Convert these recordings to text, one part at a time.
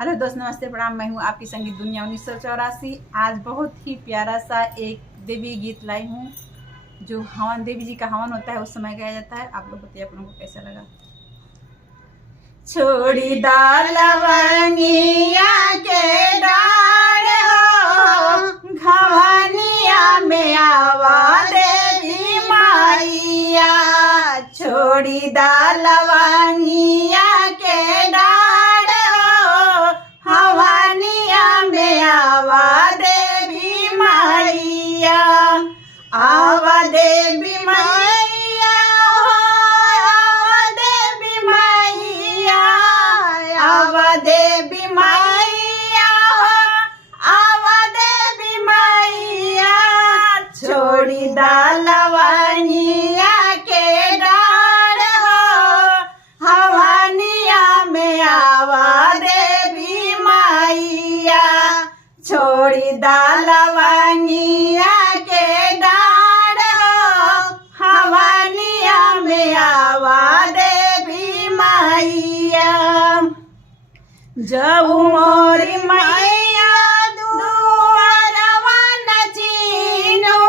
Hello दोस्त, नमस्ते, प्रणाम। मैं हूँ आपकी संगीत दुनिया 1984। आज बहुत ही प्यारा सा एक देवी गीत लाई हूँ जो हवन, देवी जी का हवन होता है उस समय गाया जाता है। आप लोग बताइए आप लोगों को कैसा लगा। छोड़ी लवंगिया के डाढ़ हो, घवनिया में आवा देवी माइया। छोड़ी लवंगिया के डाढ़ हो, हवनिया में आवा देवी माइया। आवा देवी माइया हो, आवा देवी माइया, आवा देवी माइया हो, आवा देवी माइया। छोड़ी लवंगिया के डाढ़ हो, हवनिया में आवा देवी माइया। छोड़ी लवंगिया के डाढ़ हो, हवनिया में आवा देवी माइया। जऊ मोरी मैया दुआरवा न चीनो,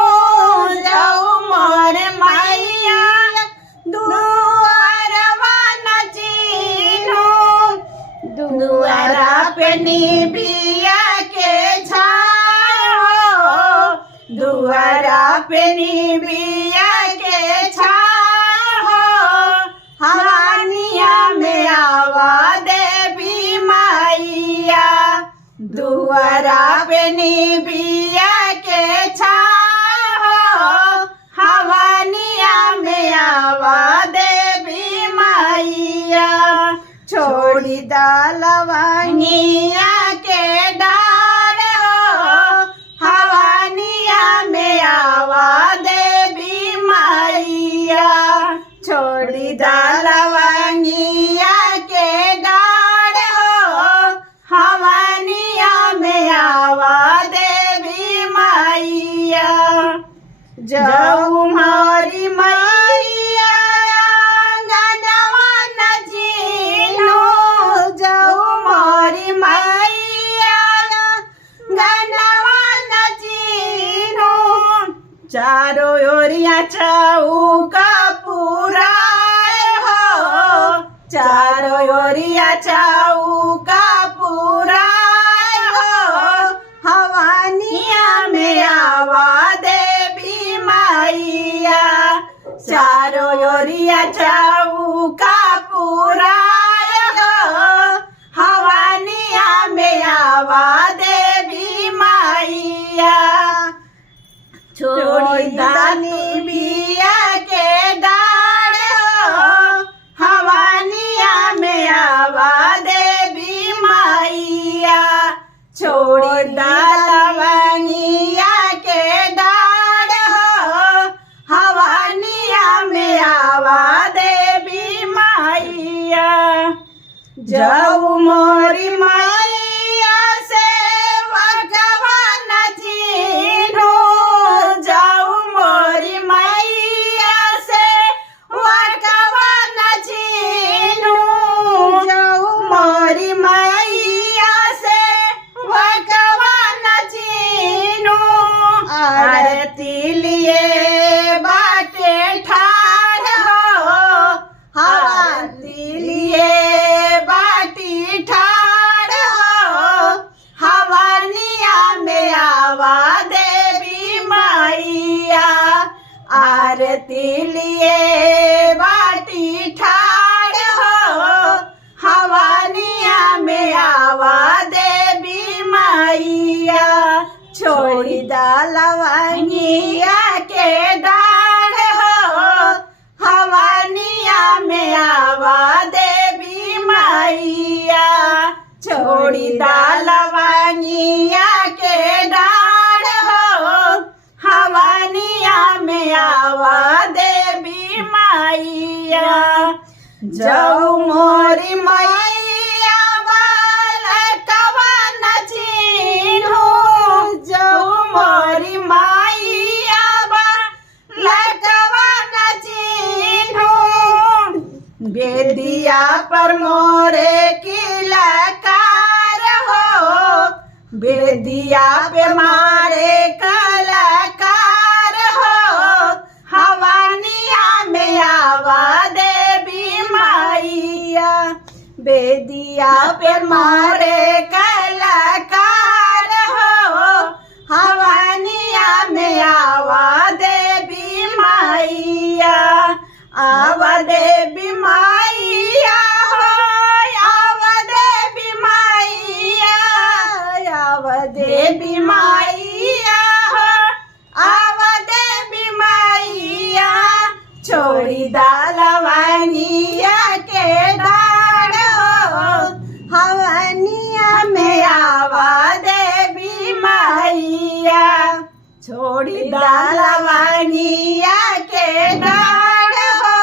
जऊ मोर मैया दुआरवा न चीनो। दुआरा पे निबिया के छाओ, दुआरा पे निबिया के छाओ, हवनिया में आवा देवी माइया। दुआरा पे निबिया के छाओ, हवनिया में आवा देवी माइया। छोड़ी लवंगिया के डाढ़ हो, हवनिया में आवा देवी माइया। छोड़ी लवंगिया के डाढ़ हो, हवनिया में आवा देवी माइया। जऊ मोरी मैया गनवा न चीनो, जऊ मोरी मैया गनवा न चीनो। चारों ओरिया चौका पुराए हो, चारों ओरिया चौका पुराए हो, हवनिया में आवा देवी माइया। चारों ओरिया चौका पुराए हो, हवनिया में आवा देवी माइया। छोड़ी निबिया के डाढ़ हो, हवनिया में आवा देवी माइया। छोड़ी लवंगिया के डाढ़ हो, हवनिया में आवा देवी माइया। जऊ मोरी मैया से वगवा न चीनो, जऊ मोरी मैया से वगवा न चीनो, जऊ मोरी मैया से वगवा न चीनो। आरती लिए बाटे ठाढ़ हो, आरती लिए बाटी ठाढ़ हो, हवनिया में आवा देवी माइया। आरती लिए बाटी ठाढ़ हो, हवनिया में आवा देवी माइया। छोड़ी लवंगिया के डाढ़ हो, हवनिया में आवा देवी माइया। छोड़ी लवंगिया के डाढ़ हो, हवनिया में आवा देवी माइया। जऊ मोरी मैया बालकवा न चीन्हू, जऊ मोरी मैया बालकवा न चीन्हू। बेदिया पर मोरे की लकार बेदिया पे मारे कलाकार हो, हवानिया में आवा देवी मैया। बेदिया पे मारे कलाकार हो, हवानिया में आवा देवी मैया। आवा देवी मैया हो, आवा देवी मैया, आवा देवी मैया हो, आवा देवी मैया। छोड़ी दालवानिया के डाढ़ हो, हवानिया में आवा देवी मैया। छोड़ी दालवानिया के डाढ़ हो,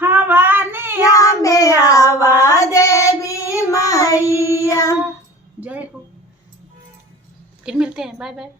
हवानिया में आवा देवी मैया। जय हो। फिर मिलते हैं, बाय बाय।